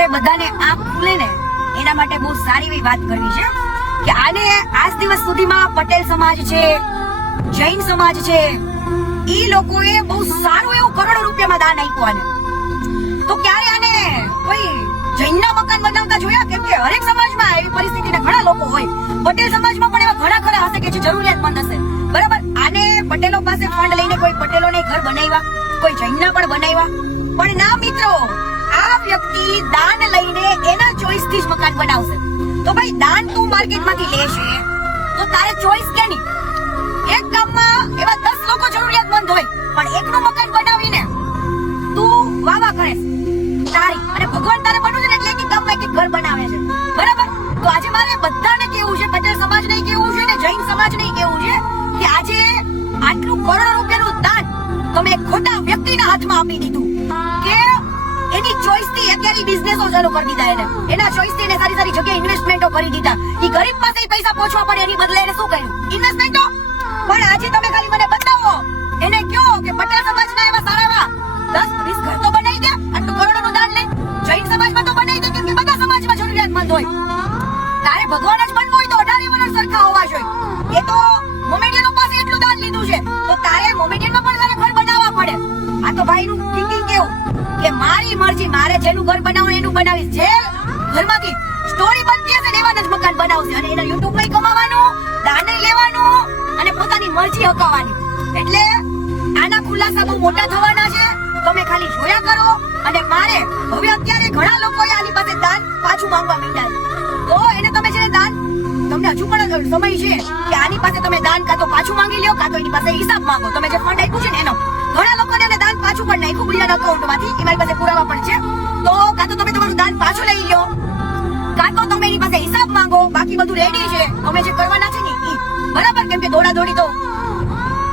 તમારે બધાને આંખ ખુલે ને એના માટે બહુ સારી એવી વાત કરવી છે કે આને આજ દિવસ સુધીમાં પટેલ સમાજ છે, જૈન સમાજ છે, ઈ લોકોએ બહુ સારું એવું કરોડો રૂપિયામાં દાન આપ્યું આને. તો ક્યારે આને કોઈ જૈનના મકાન બનાવતા જોયા? કેમ કે હરેક સમાજમાં એવી પરિસ્થિતિના ઘણા લોકો હોય. પટેલ સમાજમાં પણ એવા ઘણા ખરા હશે કે જે જરૂરિયાતમંદ હશે, બરાબર. આને પટેલો પાસે ફંડ લઈને કોઈ પટેલોને ઘર બનાવ્યા, કોઈ જૈનના પણ બનાવ્યા. પણ ના મિત્રો, આ વ્યક્તિ દાન લઈને એના ચોઈસ થી જ મકાન બનાવશે. તો ભાઈ દાન તું માર્કેટમાંથી લેશે તો તારે ચોઈસ કેની? એક ગામમાં એવા 10 લોકો જરૂરિયાતમંદ હોય પણ એકનું મકાન બનાવીને તું વાવા કરે તારી, અને ભગવાન તારે બનવું છે એટલે એક ગામમાં એક ઘર બનાવે છે, બરાબર. તો આજે મારે બધાને કેવું છે, પટેલ સમાજને કેવું છે ને જૈન સમાજને કેવું છે કે આજે આટલું કરોડો રૂપિયાનું દાન તમે ખોટા વ્યક્તિના હાથમાં આપી દીધું કે એની ચોઈસ થી અત્યારે બિઝનેસો ચાલુ કરી દીધા, એના ચોઈસ થી એને સારી સારી જગ્યાએ ઇન્વેસ્ટમેન્ટો કરી દીધા. ઈ ગરીબ પાસે પૈસા પહોંચવા પડે એની બદલે એને શું કર્યું? ઇન્વેસ્ટમેન્ટો. પણ આજે તમે ખાલી મને બતાવો, એને કયો કે પટેલ સમાજના એવા સારા એવા 10-20 ઘર તો બનાવી દે, આટલું કરોડોનું દાન લે. જૈન સમાજમાં તો બનાવી દે, કેમ કે બધા સમાજમાં જરૂરિયાતમંદ હોય. તારે ભગવાન જ બનવું હોય તો 18 વર્ષ સરખા હોવા જોઈએ. એ તો મોમેડિયનો પાસે એટલું દાન લીધું છે તો તારે મોમેડિયનમાં પણ તારે ઘર બનાવવા પડે. આ તો ભાઈનું થિંકિંગ કેવું કે મારી મરજી, મારે જેનું ઘર બનાવવું એનું બનાવીશ. જે ઘરમાંથી સ્ટોરી બનતી હશે ને એવા જ મકાન બનાવશે, અને એના યુટ્યુબ માં કમાવાનું, દાન લેવાનું અને પોતાની મરજી હકાવવાની. એટલે આના ખુલાસા બહુ મોટા થવાના છે, તમે ખાલી જોયા કરો. અને મારે હવે અત્યારે ઘણા લોકોએ આની પાસે દાન પાછું માંગવા માંડ્યા છે. તો એને તમે છે દાન, તમને હજુ પણ સમય છે કે આની પાસે તમે દાન કાં તો પાછું માંગી લ્યો, કાં તો એની પાસે હિસાબ માંગો. તમે જે ફંડ આપ્યું છે ને એનો ઘણા લોકોને એને દાન પાછું પણ નાખ્યું બીજાના અકાઉન્ટમાંથી, એ મારી પાસે પુરાવા પણ છે. તો કાં તો તમે તમારું દાન પાછું લઈ લ્યો, કાં તો તમે એની પાસે હિસાબ માંગો. બાકી બધું રેડી છે, અમે જે કરવાના છે ને ઈ બરાબર. કેમ કે દોડા દોડી તો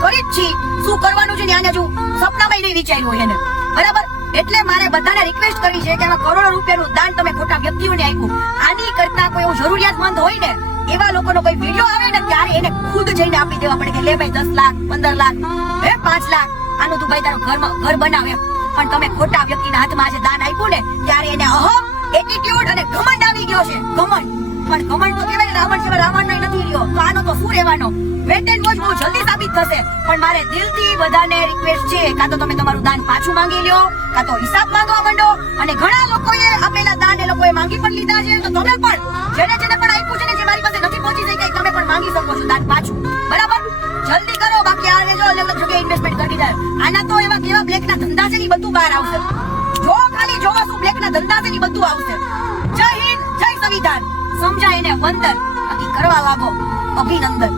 કરી જ છી, શું કરવાનું છે ને આને હજુ સપનામાં નહીં વિચાર્યું હોય એને, બરાબર. એટલે મારે બધાને રિક્વેસ્ટ કરવી છે કે આમાં કરોડો રૂપિયાનું દાન તમે ખોટા વ્યક્તિઓને આપ્યું. આની કરતા કોઈ એવું જરૂરિયાતમંદ હોય ને એવા લોકોનો કોઈ વિડીયો આવે ને ત્યારે એને ખુદ જઈને આપી દેવા પડે કે લે ભાઈ 10 લાખ 15 લાખ 5 લાખ આનું તું ભાઈ તારું ઘર બનાવે. પણ તમે ખોટા વ્યક્તિના હાથમાં આજે દાન આપ્યું ને ત્યારે એને અહમ, એટીટ્યુડ અને ઘમંડ આવી ગયો છે. ઘમંડ. પણ ઘમંડ તો કહેવાય રાવણ જેવા રાવણ નહીં નથી રહ્યો, તો આનો તો શું રહેવાનો? વેટ એન્ડ વોચ બહુ જલ્દી સાબિત થશે. પણ મારે દિલથી બધાને રિક્વેસ્ટ છે, કાં તો તમે તમારું દાન પાછું માંગી લ્યો, કાં તો હિસાબ માંગવા માંડો. અને ઘણા લોકોએ આપેલા દાન એ લોકોએ માંગી પણ લીધા છે, તો તમે પણ જેને પણ આપ્યું છે ને, જે મારી પાસે નથી પહોંચી શકી, તમે પણ માંગી શકો છો દાન પાછું, બરાબર. જલ્દી કરો, બાકી આ જો અલગ અલગ જગ્યાએ ઇન્વેસ્ટમેન્ટ કરી દીધા. આના તો એવા કેવા બ્લેકના ધંધા છે ને બધું બહાર આવશે. જો ખાલી જોવા શું બ્લેકના ધંધા છે ને બધું આવશે. જય હિન્દ, જય સંવિધાન. સમજાય ને વંદન, બાકી કરવા લાગો અભિનંદન.